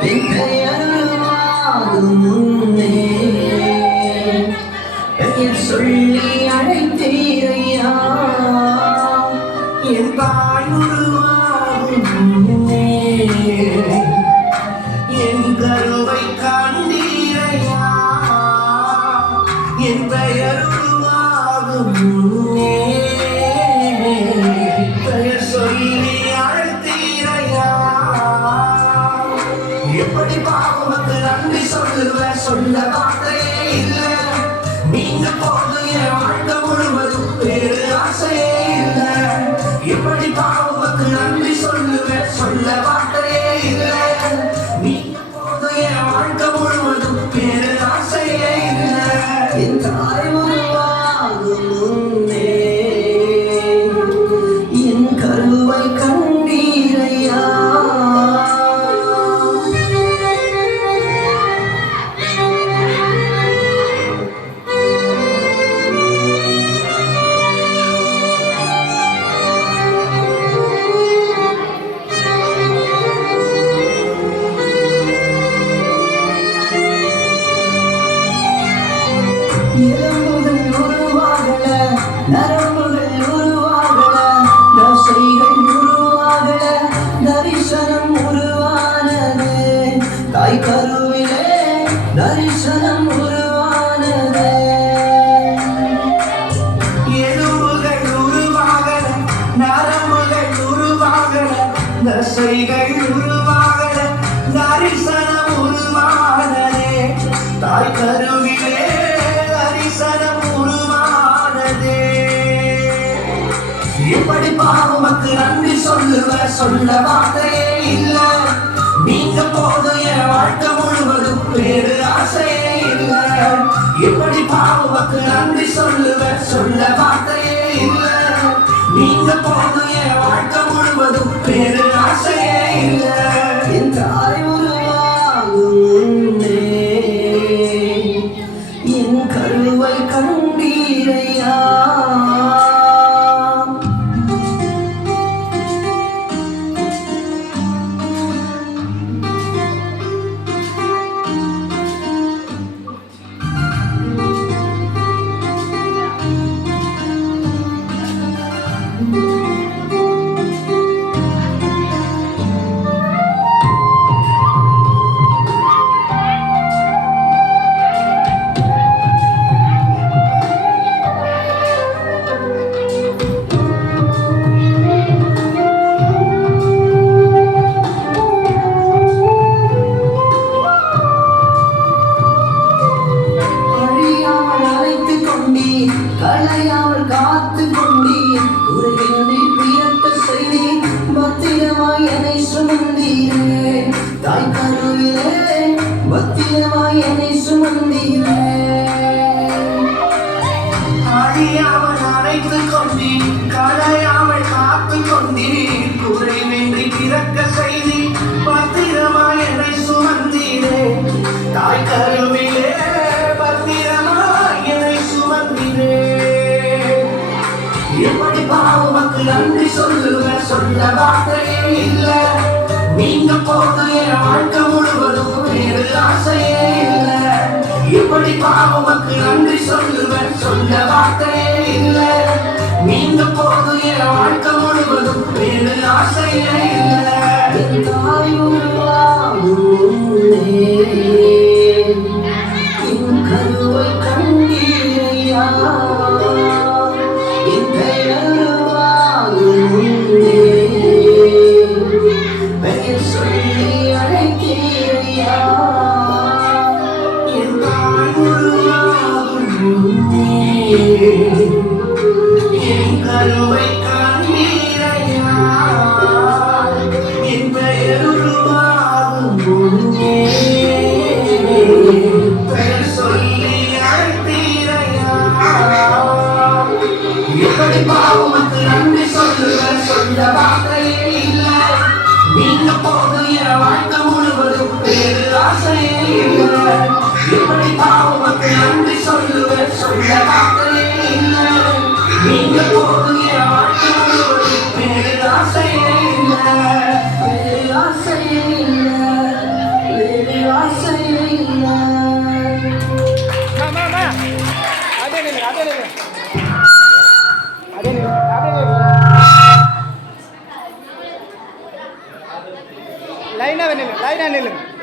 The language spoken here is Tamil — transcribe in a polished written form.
என்னை அருள்வாகும் முன்னே பெயர் சொல்லி அழைத்தீரையா என் தாய் உருவாகும் முன்னே என் கருவை காண்பீரையா என் பெயர் உருவாகும் முன்னே பெயர் சொல்லி அழைத்தீரையா எப்படி பாவமக்கு நன்றி சொல்லுவேன் சொல்ல வார்த்தையே இல்லை நீங்க போது என் வாழ்க்கை முழுவதும் வேறு ஆசையே இல்லை எப்படி பாவமக்கு நன்றி சொல்லுவேன் சொல்ல வார்த்தையே இல்லை நீங்க போது என் வாழ்க்கை முழுவதும் வேறு ஆசையே இல்லை என் தாய் உருவாகும் முன்னே என் கருவை கண்டீரையா எலும்புகள் உருவாகல நரம்புகள் உருவாகல தசைகள் உருவாகல தரிசனம் உருவானது தாய் கருவிலே தரிசனம் உருவானது எலும்புகள் உருவாகல நரம்புகள் உருவாகல தசைகள் உருவாகல தரிசனம் உருவானதே தாய் கருவிலே எப்படி பாவமக்கு நன்றி சொல்லுவேன் சொல்ல வார்த்தையே இல்லை நீங்க போதும் என் வாழ்க்கை முழுவதும் வேறு ஆசையே இல்லை எப்படி பாவமக்கு நன்றி சொல்லுவேன் சொல்ல வார்த்தையே இல்லை நீங்க போதும் என் வாழ்க்கை முழுவதும் வேறு ஆசையே இல்லை என் தாய் உருவாகும் முன்னே என் கருவை கண்டீரையா களையாமல் காத்து கொண்டீர் உருகின்றி பிறக்க செய்தீர் பத்திரமாய் என்னை சுமந்தீரே தாய் கருவிலே பத்திரமாய் என்னை சுமந்தீரே அழியாமல் அழைத்து கொண்டீர் களையாமல் காத்து கொண்டீர் குறைவின்றி பிறக்க செய்தீர் பத்திரமாய் என்னை சுமந்தீரே தாய் கருவிலே எப்படி பாவமக்கு நன்றி சொல்லுவேன் சொல்ல வார்த்தையே இல்லை நீங்க போது என் வாழ்க்கை முழுவதும் வேறு ஆசையே இல்லை எப்படி பாவமக்கு நன்றி சொல்லுவேன் சொல்ல வார்த்தையே இல்லை நீங்க போது என் வாழ்க்கை முழுவதும் வேறு ஆசையே இல்லை என் தாய் உருவாகும் முன்னே என் கருவை கண்டீரையா பெயர் சொல்லி அழைத்தீரையா என் தாய் உருவாகும் முன்னே என் கருவை காண்பீரையா என் பெயர் உருவாகும் முன்னே பெயர் சொல்லி அழைத்தீரையா எப்படி பாவமக்கு நன்றி சொல்லுவேன் சொல்ல வார்த்தையே இல்லை நீங்க போதும் என் வாழ்க்கை முழுவதும் வேறு ஆசையே இல்லை எப்படி பாவமக்கு நன்றி சொல்லுவேன் சொல்ல வார்த்தையே இல்லை நீங்க போதும் என் வாழ்க்கை முழுவதும் வேறு ஆசையே இல்லை வேறு ஆசையே இல்லை நில்லுங்க.